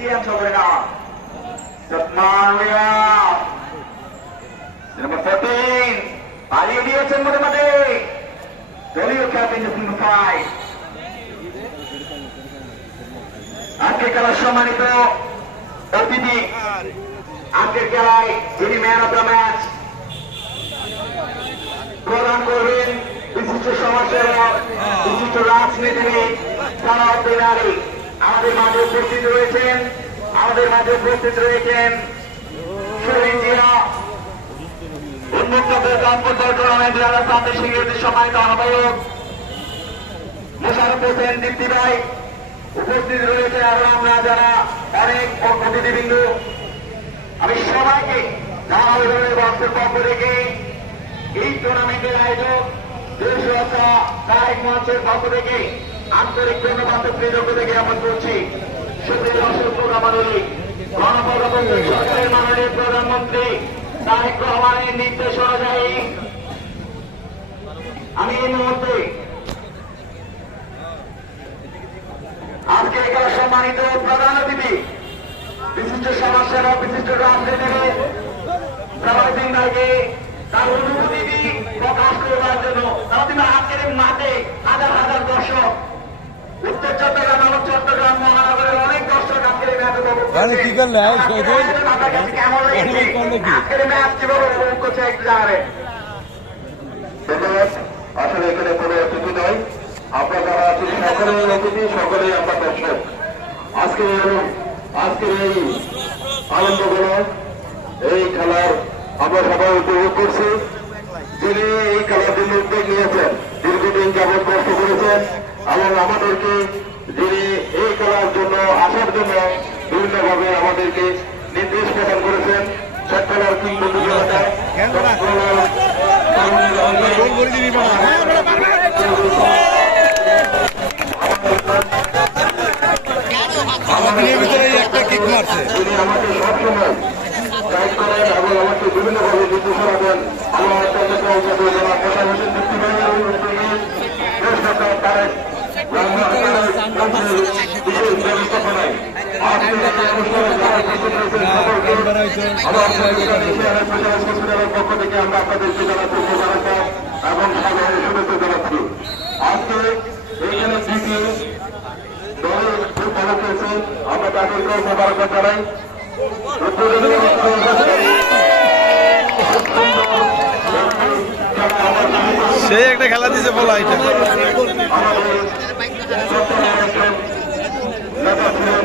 Fijian sobre na. Setmaria. Number 14. পালিয়ে দিয়েছেন মোটামুটি দলীয় ক্যাপ্টেন নম্বর 5 আজকে খেলার সম্মানিত অতিথি আজকের খেলায় যিনি ম্যান অফ দ্য ম্যাচ প্রদান করবেন বিশিষ্ট সমাজসেবক বিশিষ্ট রাজনীতিবিদ সালাউদ্দিন আলী আমাদের মাঝে উপস্থিত রয়েছেন শহীদ জিয়া উন্মুক্ত ফুটবল টুর্নামেন্ট জেলা প্রান্তিক সিংহের সম্মানিত আহ্বায়ক মোশারফ হোসেন দীপ্তি ভাই উপস্থিত রয়েছে আরো আমরা যারা অনেক অতিথিবৃন্দ আমি সবাইকে জামালগঞ্জের বক্সের পক্ষ থেকে এই টুর্নামেন্টের আয়োজক দেশীয় তারেক মঞ্চের পক্ষ থেকে আন্তরিক ধন্যবাদ কৃতজ্ঞ থেকে জ্ঞাপন করছি সুপ্রিয় দর্শক মণ্ডলী গণপ্রজাতন্ত্রী সরকারের মাননীয় প্রধানমন্ত্রী তারেক রহমানের নির্দেশ অনুযায়ী আমি এই মুহূর্তে আজকে এখানে সম্মানিত প্রধান অতিথি বিশিষ্ট সমাজসেবক বিশিষ্ট রাজনীতিবিদ সালাউদ্দিন ভাইকে তার অনুভূতি প্রকাশ করবার জন্য আজকের মাঠে হাজার হাজার দর্শক উত্তর চট্টগ্রাম এবং চট্টগ্রাম মহানগরের অনেক দর্শক আজকের ম্যাচে কেমন লেগেছে আজকের ম্যাচ কিভাবে উপভোগ করছে একটু জানাবেন। আসলে এখানে কোনো অতিথি নয়, আপনার যারা আছেন সকলেই অতিথি, সকলেই আমরা দর্শক। আজকের এই আনন্দগুলো এই খেলার আমরা সবাই উপভোগ করছি। যিনি এই খেলার জন্য উদ্যোগ নিয়েছেন, দীর্ঘদিন যাবৎ কষ্ট করেছেন এবং আমাদেরকে যিনি এই খেলার জন্য আসার জন্য বিভিন্নভাবে আমাদেরকে নির্দেশ প্রদান করেছেন চট্টগ্রাম কিংবদন্তি জনতা তিনি আমাকে সবসময় গাইড করেন এবং আমাকে বিভিন্নভাবে নির্দেশনা দেন। আমার মোশারফ হোসেন দীপ্তি ভাইয়ের তারেক বিশেষ ব্যবস্থাপনায় পক্ষ থেকে আমরা আপনাদেরকে জানাচ্ছি এবং সাধারণ শুভেচ্ছা জানাচ্ছি। আজকে এইখানে দ্বিতীয় দলের খুব ভালো খেলছে, আমরা তাদেরকেও মোবারকবাদ জানাই। সে একটা খেলা দিছে বলা এটা নেতা ছিলেন